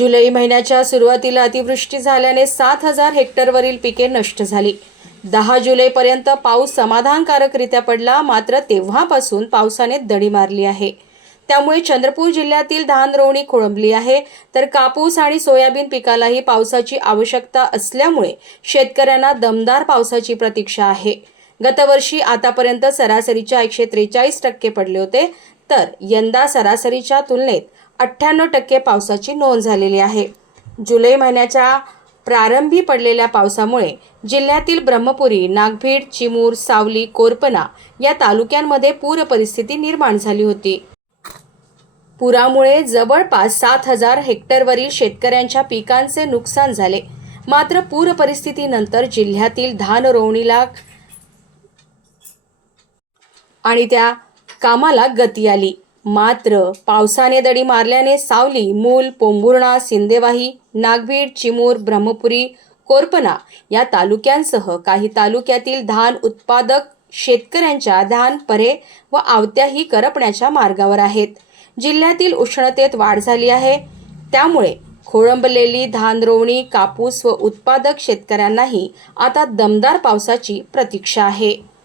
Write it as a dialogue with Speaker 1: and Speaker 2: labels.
Speaker 1: जुलै महिन्याच्या सुरुवातीला अतिवृष्टी झाल्याने सात हजार हेक्टरवरील पिके नष्ट झाली. दहा जुलैपर्यंत पाऊस समाधानकारकरित्या पडला मात्र तेव्हापासून पावसाने दडी मारली आहे. त्यामुळे चंद्रपूर जिल्ह्यातील धान रोवणी खोळंबली आहे. तर कापूस आणि सोयाबीन पिकालाही पावसाची आवश्यकता असल्यामुळे शेतकऱ्यांना दमदार पावसाची प्रतीक्षा आहे. गतवर्षी आतापर्यंत सरासरीच्या एकशे त्रेचाळीस टक्के पडले होते. तर यंदा सरासरीच्या तुलनेत अठ्ठ्याण्णव टक्के पावसाची नोंद झालेली आहे. जुलै महिन्याच्या प्रारंभी पडलेल्या पावसामुळे जिल्ह्यातील ब्रह्मपुरी नागभीड चिमूर सावली कोरपना या तालुक्यांमध्ये पूर परिस्थिती निर्माण झाली होती. पुरामुळे जवळपास सात हजार हेक्टरवरील शेतकऱ्यांच्या पिकांचे नुकसान झाले. मात्र पूर परिस्थितीनंतर जिल्ह्यातील धान रोवणीला आणि त्या कामाला गती आली. मात्र पावसाने दडी मारल्याने सावली मूल पोंभुर्णा सिंदेवाही नागभीड चिमूर ब्रह्मपुरी कोरपना या तालुक्यांसह काही तालुक्यातील धान उत्पादक शेतकऱ्यांच्या धान परे व आवत्याही करपण्याच्या मार्गावर आहेत. जिल्ह्यातील उष्णतेत वाढ झाली आहे. त्यामुळे खोळंबलेली धान रोवणी कापूस व उत्पादक शेतकऱ्यांनाही आता दमदार पावसाची प्रतीक्षा आहे.